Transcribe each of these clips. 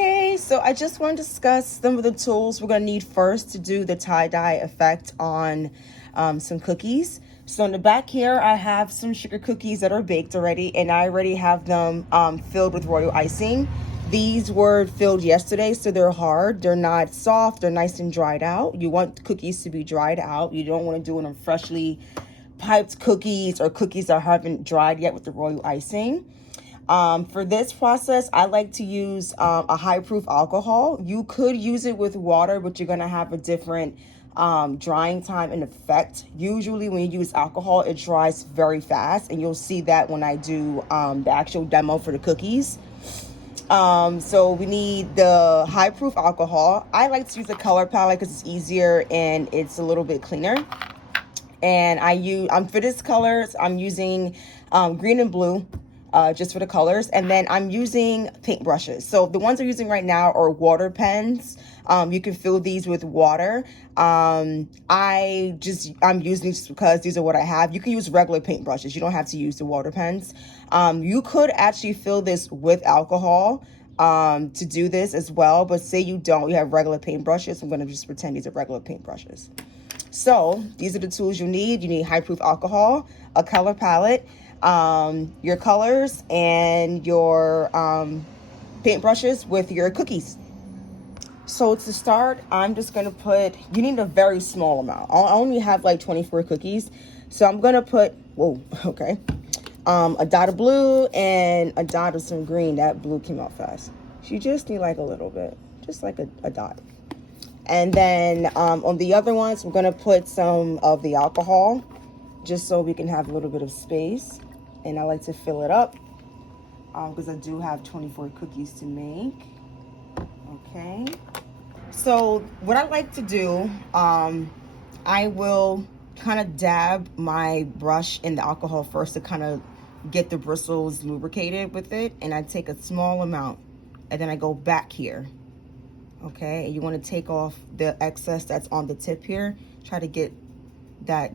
Okay, so I just want to discuss some of the tools we're going to need first to do the tie-dye effect on some cookies. So in the back here, I have some sugar cookies that are baked already, and I already have them filled with royal icing. These were filled yesterday, so they're hard. They're not soft. They're nice and dried out. You want cookies to be dried out. You don't want to do them freshly piped cookies or cookies that haven't dried yet with the royal icing. For this process, I like to use a high proof alcohol. You could use it with water, but you're going to have a different drying time and effect. Usually when you use alcohol, it dries very fast, and you'll see that when I do the actual demo for the cookies. So we need the high proof alcohol. I like to use a color palette because it's easier and it's a little bit cleaner. And for this colors, I'm using green and blue. Just for the colors, and then I'm using paint brushes. So the ones I'm using right now are water pens. You can fill these with water. I'm using these just because these are what I have. You can use regular paint brushes. You don't have to use the water pens. You could actually fill this with alcohol to do this as well, but say you don't, you have regular paint brushes. I'm going to just pretend these are regular paint brushes. So these are the tools you need. You need high proof alcohol, a color palette, your colors, and your paint brushes with your cookies. So to start, I'm just going to you need a very small amount. I only have like 24 cookies. So I'm going to put, a dot of blue and a dot of some green. That blue came out fast. You just need like a little bit, just like a dot. And then on the other ones, we're going to put some of the alcohol just so we can have a little bit of space. And I like to fill it up because I do have 24 cookies to make. Okay. So what I like to do, I will kind of dab my brush in the alcohol first to kind of get the bristles lubricated with it. And I take a small amount and then I go back here. Okay, and you want to take off the excess that's on the tip here. Try to get that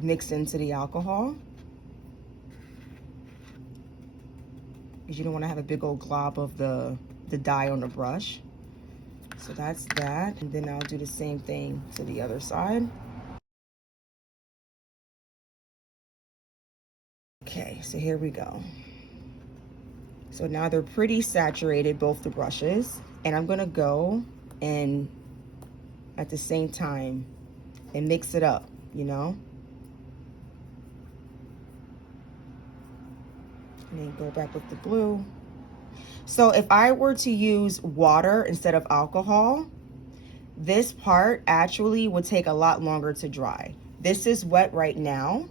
mixed into the alcohol, because you don't want to have a big old glob of the dye on the brush. So that's that, and then I'll do the same thing to the other side. Okay, so here we go. So now they're pretty saturated, both the brushes, and I'm gonna go and at the same time and mix it up, you know? And then go back with the blue. So if I were to use water instead of alcohol, this part actually would take a lot longer to dry. This is wet right now.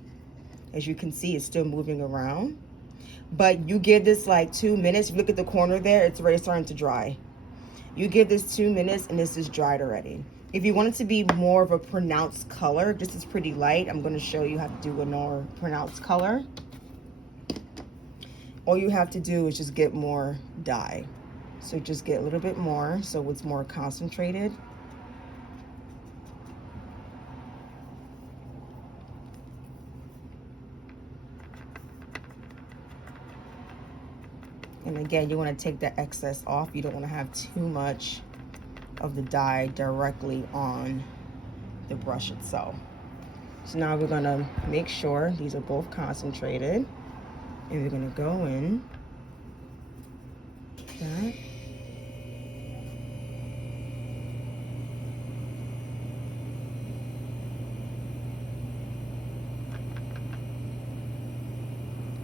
As you can see, it's still moving around. But you give this like 2 minutes. If you look at the corner there, it's already starting to dry. You give this 2 minutes and this is dried already. If you want it to be more of a pronounced color, this is pretty light. I'm going to show you how to do a more pronounced color. All you have to do is just get more dye. So just get a little bit more so it's more concentrated. And again, you want to take the excess off. You don't want to have too much of the dye directly on the brush itself. So now we're going to make sure these are both concentrated. And we're going to go in. Okay.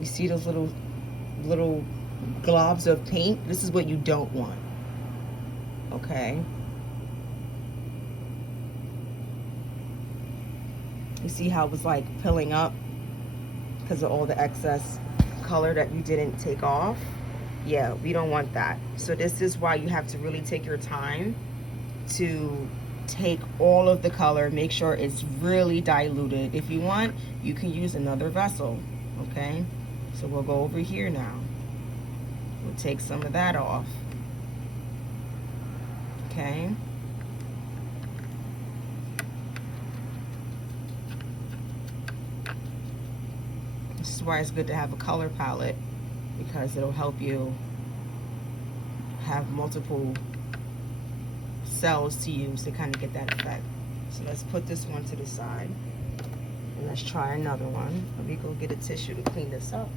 You see those little globs of paint? This is what you don't want. Okay. You see how it was like pilling up because of all the excess color that you didn't take off? Yeah, we don't want that. So this is why you have to really take your time to take all of the color, make sure it's really diluted. If you want, you can use another vessel, okay? So we'll go over here now. We'll take some of that off, okay? This is why it's good to have a color palette, because it'll help you have multiple cells to use to kind of get that effect. So let's put this one to the side and let's try another one. Let me go get a tissue to clean this up.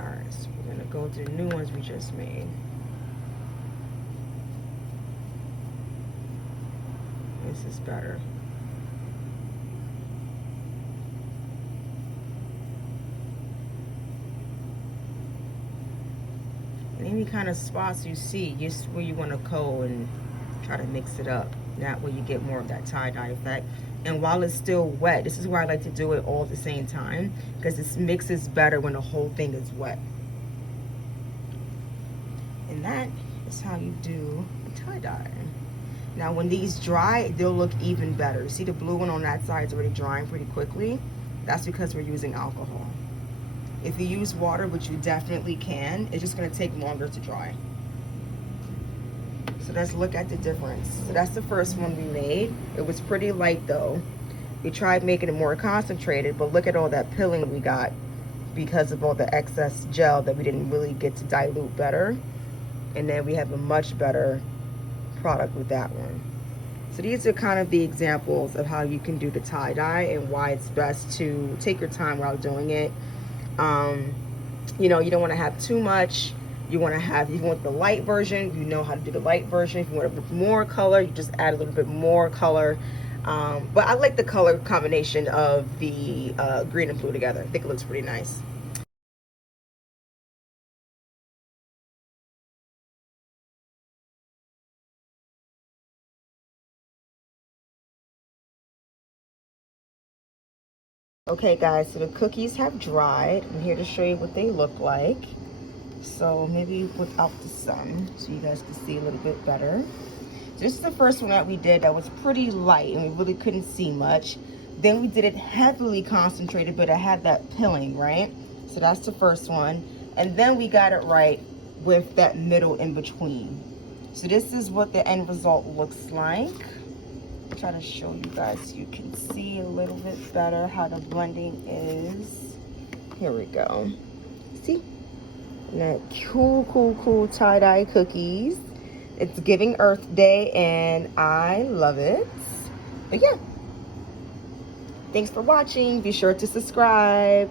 Alright, so we're gonna go to the new ones we just made. This is better. And any kind of spots you see, just where you want to go and try to mix it up. That way you get more of that tie-dye effect. And while it's still wet, this is why I like to do it all at the same time, because this mixes better when the whole thing is wet. And that is how you do the tie-dye. Now when these dry, they'll look even better. See the blue one on that side is already drying pretty quickly? That's because we're using alcohol. If you use water, which you definitely can, it's just gonna take longer to dry. So let's look at the difference. So that's the first one we made. It was pretty light though. We tried making it more concentrated, but look at all that pilling we got because of all the excess gel that we didn't really get to dilute better. And then we have a much better product with that one. So these are kind of the examples of how you can do the tie-dye and why it's best to take your time while doing it. You know, you don't want to have too much. You want to have, if you want the light version, you know how to do the light version. If you want a bit more color, you just add a little bit more color. But I like the color combination of the green and blue together. I think it looks pretty nice. Okay guys, so the cookies have dried. I'm here to show you what they look like. So maybe without the sun, so you guys can see a little bit better. So this is the first one that we did that was pretty light and we really couldn't see much. Then we did it heavily concentrated, but it had that pilling, right? So that's the first one. And then we got it right with that middle in between. So this is what the end result looks like. Try to show you guys so you can see a little bit better how the blending is. Here we go. See? And that cool tie-dye cookies. It's giving Earth Day and I love it. But yeah. Thanks for watching. Be sure to subscribe.